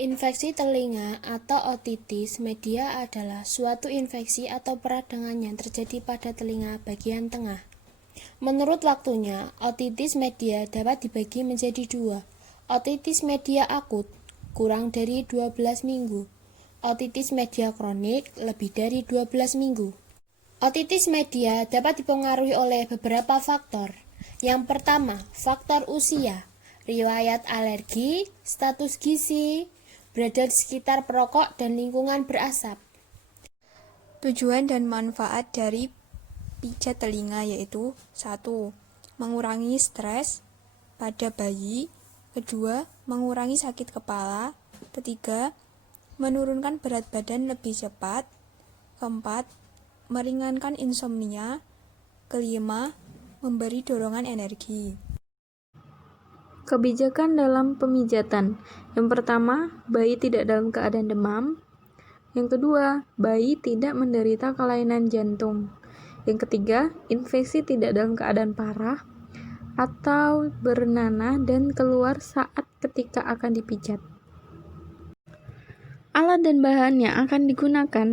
Infeksi telinga atau otitis media adalah suatu infeksi atau peradangan yang terjadi pada telinga bagian tengah. Menurut waktunya, otitis media dapat dibagi menjadi dua. Otitis media akut, kurang dari 12 minggu. Otitis media kronik, lebih dari 12 minggu. Otitis media dapat dipengaruhi oleh beberapa faktor. Yang pertama, faktor usia, riwayat alergi, status gizi, berada di sekitar perokok dan lingkungan berasap. Tujuan dan manfaat dari pijat telinga yaitu 1. Mengurangi stres pada bayi. 2. Mengurangi sakit kepala. 3. Menurunkan berat badan lebih cepat. 4. Meringankan insomnia. 5. Memberi dorongan energi. Kebijakan dalam pemijatan. Yang pertama, bayi tidak dalam keadaan demam. Yang kedua, bayi tidak menderita kelainan jantung. Yang ketiga, infeksi tidak dalam keadaan parah atau bernanah dan keluar saat ketika akan dipijat. Alat dan bahan yang akan digunakan.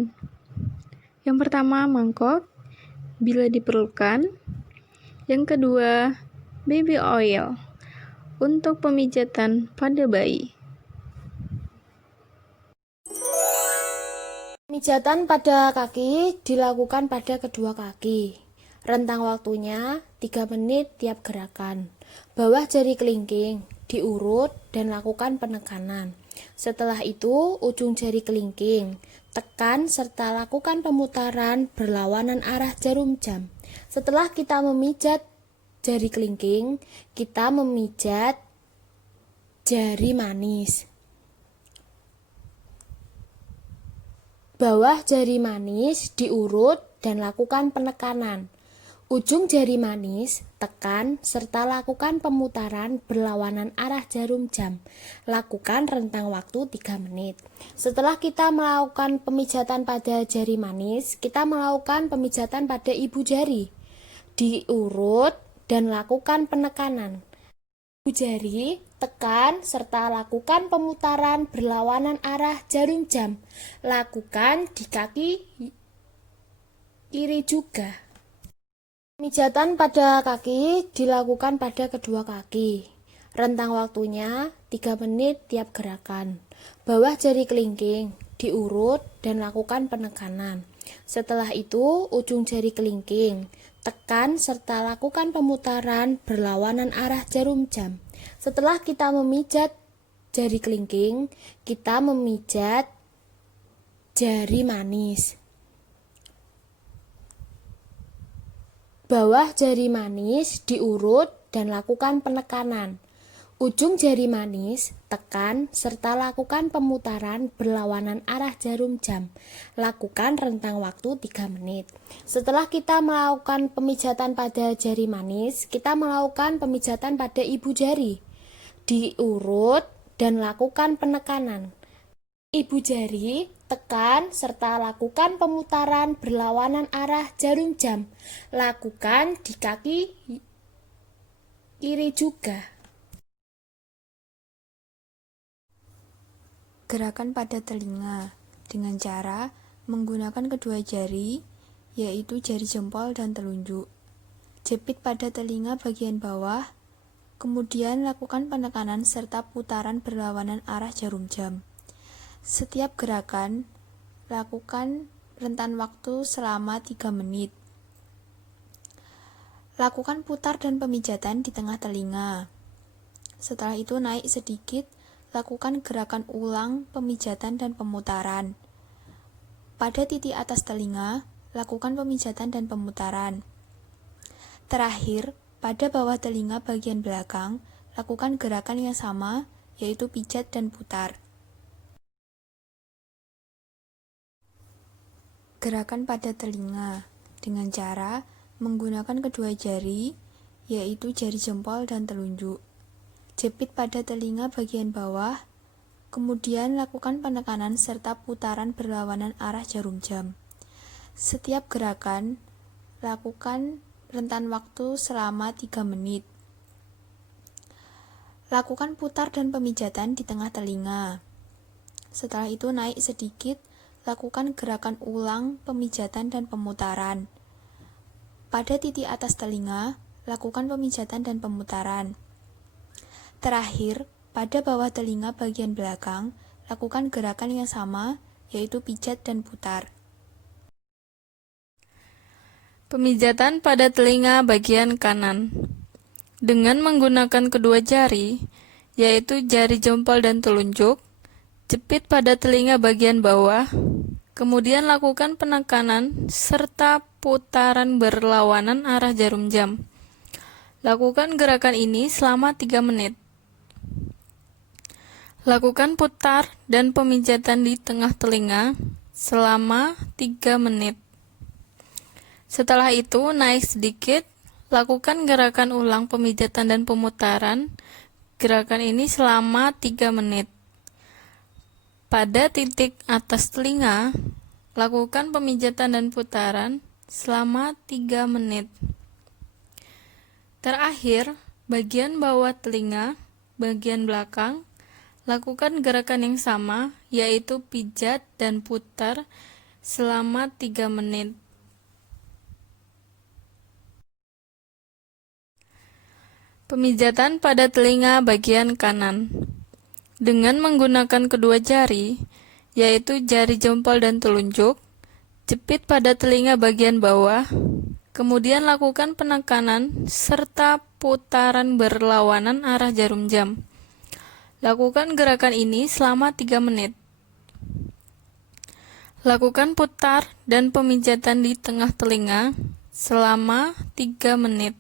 Yang pertama, mangkok bila diperlukan. Yang kedua, baby oil untuk pemijatan pada bayi. Pemijatan pada kaki dilakukan pada kedua kaki. Rentang waktunya 3 menit tiap gerakan. Bawah jari kelingking diurut dan lakukan penekanan. Setelah itu, ujung jari kelingking tekan serta lakukan pemutaran berlawanan arah jarum jam. Setelah kita memijat jari kelingking, kita memijat jari manis. Bawah jari manis diurut dan lakukan penekanan. Ujung jari manis tekan serta lakukan pemutaran berlawanan arah jarum jam. Lakukan rentang waktu 3 menit. Setelah kita melakukan pemijatan pada jari manis, kita melakukan pemijatan pada ibu jari. Diurut dan lakukan penekanan. Ibu jari tekan serta lakukan pemutaran berlawanan arah jarum jam. Lakukan di kaki kiri juga. Pemijatan pada kaki dilakukan pada kedua kaki. Rentang waktunya 3 menit tiap gerakan. Bawah jari kelingking diurut dan lakukan penekanan. Setelah itu, ujung jari kelingking tekan serta lakukan pemutaran berlawanan arah jarum jam. Setelah kita memijat jari kelingking, kita memijat jari manis. Bawah jari manis diurut dan lakukan penekanan. Ujung jari manis tekan serta lakukan pemutaran berlawanan arah jarum jam. Lakukan rentang waktu 3 menit. Setelah kita melakukan pemijatan pada jari manis, kita melakukan pemijatan pada ibu jari. Diurut dan lakukan penekanan. Ibu jari tekan serta lakukan pemutaran berlawanan arah jarum jam. Lakukan di kaki kiri juga. Gerakan pada telinga dengan cara menggunakan kedua jari, yaitu jari jempol dan telunjuk. Jepit pada telinga bagian bawah, kemudian lakukan penekanan serta putaran berlawanan arah jarum jam. Setiap gerakan, lakukan rentan waktu selama 3 menit. Lakukan putar dan pemijatan di tengah telinga. Setelah itu naik sedikit, lakukan gerakan ulang pemijatan dan pemutaran. Pada titik atas telinga, lakukan pemijatan dan pemutaran. Terakhir, pada bawah telinga bagian belakang, lakukan gerakan yang sama, yaitu pijat dan putar. Gerakan pada telinga dengan cara menggunakan kedua jari, yaitu jari jempol dan telunjuk. Jepit pada telinga bagian bawah, kemudian lakukan penekanan serta putaran berlawanan arah jarum jam. Setiap gerakan, lakukan rentan waktu selama 3 menit. Lakukan putar dan pemijatan di tengah telinga. Setelah itu naik sedikit, lakukan gerakan ulang pemijatan dan pemutaran. Pada titik atas telinga, lakukan pemijatan dan pemutaran. Terakhir, pada bawah telinga bagian belakang, lakukan gerakan yang sama, yaitu pijat dan putar. Pemijatan pada telinga bagian kanan. Dengan menggunakan kedua jari, yaitu jari jempol dan telunjuk, jepit pada telinga bagian bawah, kemudian lakukan penekanan serta putaran berlawanan arah jarum jam. Lakukan gerakan ini selama 3 menit. Lakukan putar dan pemijatan di tengah telinga selama 3 menit. Setelah itu, naik sedikit, lakukan gerakan ulang pemijatan dan pemutaran. Gerakan ini selama 3 menit. Pada titik atas telinga, lakukan pemijatan dan putaran selama 3 menit. Terakhir, bagian bawah telinga, bagian belakang, lakukan gerakan yang sama, yaitu pijat dan putar selama 3 menit. Pemijatan pada telinga bagian kanan. Dengan menggunakan kedua jari, yaitu jari jempol dan telunjuk, jepit pada telinga bagian bawah, kemudian lakukan penekanan serta putaran berlawanan arah jarum jam. Lakukan gerakan ini selama 3 menit. Lakukan putar dan pemijatan di tengah telinga selama 3 menit.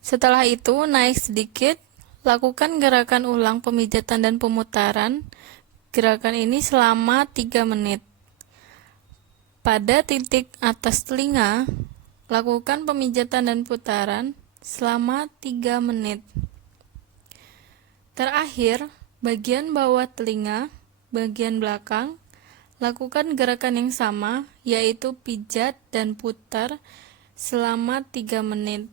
Setelah itu, naik sedikit, lakukan gerakan ulang pemijatan dan pemutaran. Gerakan ini selama 3 menit. Pada titik atas telinga, lakukan pemijatan dan putaran selama 3 menit. Terakhir, bagian bawah telinga, bagian belakang, lakukan gerakan yang sama, yaitu pijat dan putar selama 3 menit.